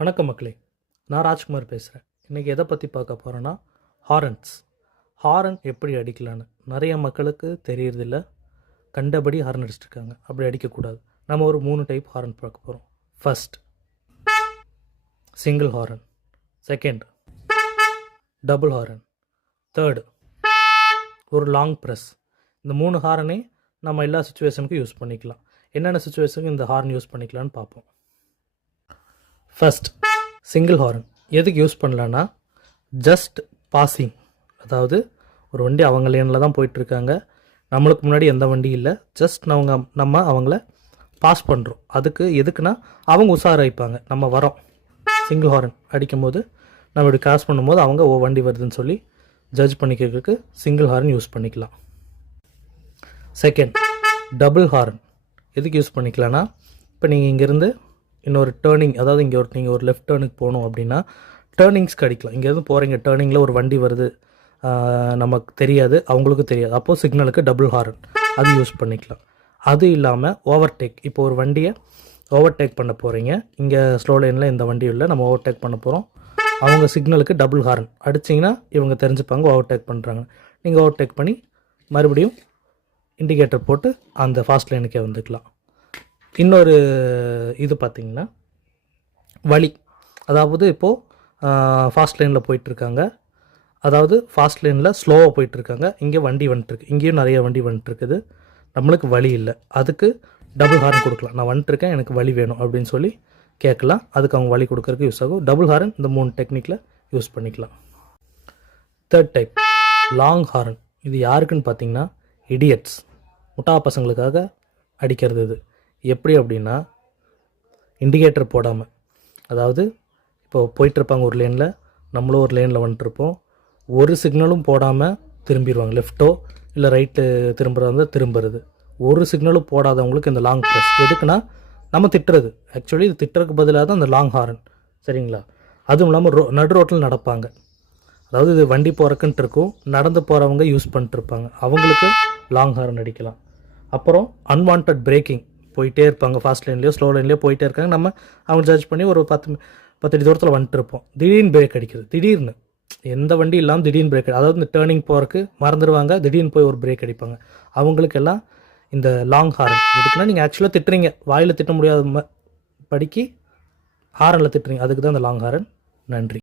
வணக்கம் மக்களே, நான் ராஜ்குமார் பேசுகிறேன். இன்றைக்கி எதை பற்றி பார்க்க போகிறேன்னா ஹாரன்ஸ். ஹாரன் எப்படி அடிக்கலான்னு நிறைய மக்களுக்கு தெரியறதில்ல. கண்டபடி ஹாரன் அடிச்சிட்ருக்காங்க. அப்படி அடிக்கக்கூடாது. நம்ம ஒரு 3 டைப் ஹாரன் பார்க்க போகிறோம். First single horn, second double horn, third ஒரு லாங் ப்ரெஸ். இந்த 3 ஹாரனே நம்ம எல்லா சுச்சுவேஷனுக்கும் யூஸ் பண்ணிக்கலாம். என்னென்ன சுச்சுவேஷனுக்கு இந்த ஹார்ன் யூஸ் பண்ணிக்கலான்னு பார்ப்போம். ஃபர்ஸ்ட் சிங்கிள் ஹாரன் எதுக்கு யூஸ் பண்ணலான்னா, ஜஸ்ட் பாசிங், அதாவது ஒரு வண்டி அவங்க லேனில் தான் போயிட்டுருக்காங்க, நம்மளுக்கு முன்னாடி எந்த வண்டி இல்லை, ஜஸ்ட் நம்ம அவங்கள பாஸ் பண்ணுறோம். அதுக்கு எதுக்குன்னா அவங்க உஷாராயிப்பாங்க. நம்ம வரோம், சிங்கிள் ஹாரன் அடிக்கும் போது நம்ம இப்படி கிராஸ் பண்ணும்போது அவங்க வண்டி வருதுன்னு சொல்லி ஜட்ஜ் பண்ணிக்கிறதுக்கு சிங்கிள் ஹாரன் யூஸ் பண்ணிக்கலாம். செகண்ட் டபுள் ஹாரன் எதுக்கு யூஸ் பண்ணிக்கலான்னா, இப்போ நீங்கள் இங்கேருந்து இன்னொரு டேர்னிங், அதாவது இங்கே நீங்கள் ஒரு லெஃப்ட் டேர்னுக்கு போகணும் அப்படின்னா டேர்னிங்ஸ்க்கு அடிக்கலாம். இங்கேருந்து போகிறீங்க, டேர்னிங்கில் ஒரு வண்டி வருது, நமக்கு தெரியாது, அவங்களுக்கும் தெரியாது, அப்போது சிக்னலுக்கு டபுள் ஹாரன் அது யூஸ் பண்ணிக்கலாம். அது இல்லாமல் ஓவர்டேக், இப்போ ஒரு வண்டியை ஓவர்டேக் பண்ண போகிறீங்க, இங்கே ஸ்லோ லைனில் இந்த வண்டி இல்லை, நம்ம ஓவர்டேக் பண்ண போகிறோம், அவங்க சிக்னலுக்கு டபுள் ஹாரன் அடிச்சிங்கன்னா இவங்க தெரிஞ்சுப்பாங்க ஓவர்டேக் பண்ணுறாங்க. நீங்கள் ஓவர்டேக் பண்ணி மறுபடியும் இண்டிகேட்டர் போட்டு அந்த ஃபாஸ்ட் லைனுக்கே வந்துக்கலாம். இன்னொரு இது பார்த்திங்கன்னா வழி, அதாவது இப்போது ஃபாஸ்ட் லைனில் போயிட்டுருக்காங்க, அதாவது ஃபாஸ்ட் லைனில் ஸ்லோவாக போயிட்டுருக்காங்க, இங்கே வண்டி வந்துட்டுருக்கு, இங்கேயும் நிறைய வண்டி வந்துட்டுருக்குது, நம்மளுக்கு வழி இல்லை, அதுக்கு டபுள் ஹாரன் கொடுக்கலாம். நான் வந்துட்டுருக்கேன், எனக்கு வழி வேணும் அப்படின்னு சொல்லி கேட்கலாம், அதுக்கு அவங்க வழி கொடுக்கறதுக்கு யூஸ் ஆகும். டபுள் ஹாரன் இந்த 3 டெக்னிக்கில் யூஸ் பண்ணிக்கலாம். Third type long horn. இது யாருக்குன்னு பார்த்தீங்கன்னா இடியட்ஸ், முட்டா பசங்களுக்காக அடிக்கிறது. இது எப்படி அப்படின்னா, இண்டிகேட்டர் போடாமல், அதாவது இப்போது போயிட்டுருப்பாங்க ஒரு லேனில், நம்மளும் ஒரு லேனில் வந்துட்டுருப்போம், ஒரு சிக்னலும் போடாமல் திரும்பிடுவாங்க, லெஃப்ட்டோ இல்லை ரைட்டு திரும்புறது வந்து திரும்புறது, ஒரு சிக்னலும் போடாதவங்களுக்கு இந்த லாங் ப்ரெஸ். எதுக்குன்னா நம்ம திட்டுறது, ஆக்சுவலி இது திட்டுறதுக்கு பதிலாக தான் இந்த லாங் ஹாரன், சரிங்களா? அதுவும் இல்லாமல் நடு ரோட்டில் நடப்பாங்க, அதாவது இது வண்டி போகிறக்குன்ட்டு இருக்கும், நடந்து போகிறவங்க யூஸ் பண்ணிட்டுருப்பாங்க, அவங்களுக்கு லாங் ஹாரன் அடிக்கலாம். அப்புறம் அன்வான்ட் பிரேக்கிங், போயிட்டே இருப்பாங்க, ஃபாஸ்ட் லைன்லேயோ ஸ்லோ லைன்லேயோ போயிட்டே இருக்காங்க, நம்ம அவங்க ஜட்ஜ் பண்ணி ஒரு 10 அடி தூரத்தில் வந்துட்டு இருப்போம், திடீர்னு பிரேக் அடிக்கிறது, திடீர்னு எந்த வண்டி இல்லாமல் திடீர்னு பிரேக், அதாவது இந்த டேர்னிங் போகிறதுக்கு மறந்துடுவாங்க, திடீர்னு போய் ஒரு பிரேக் அடிப்பாங்க, அவங்களுக்கெல்லாம் இந்த லாங் ஹாரன். எதுக்குன்னா நீங்கள் ஆக்சுவலாக திட்டுறீங்க, வாயில் திட்ட முடியாத படிக்கு ஹாரனில் திட்டுறீங்க, அதுக்கு தான் இந்த லாங் ஹாரன். நன்றி.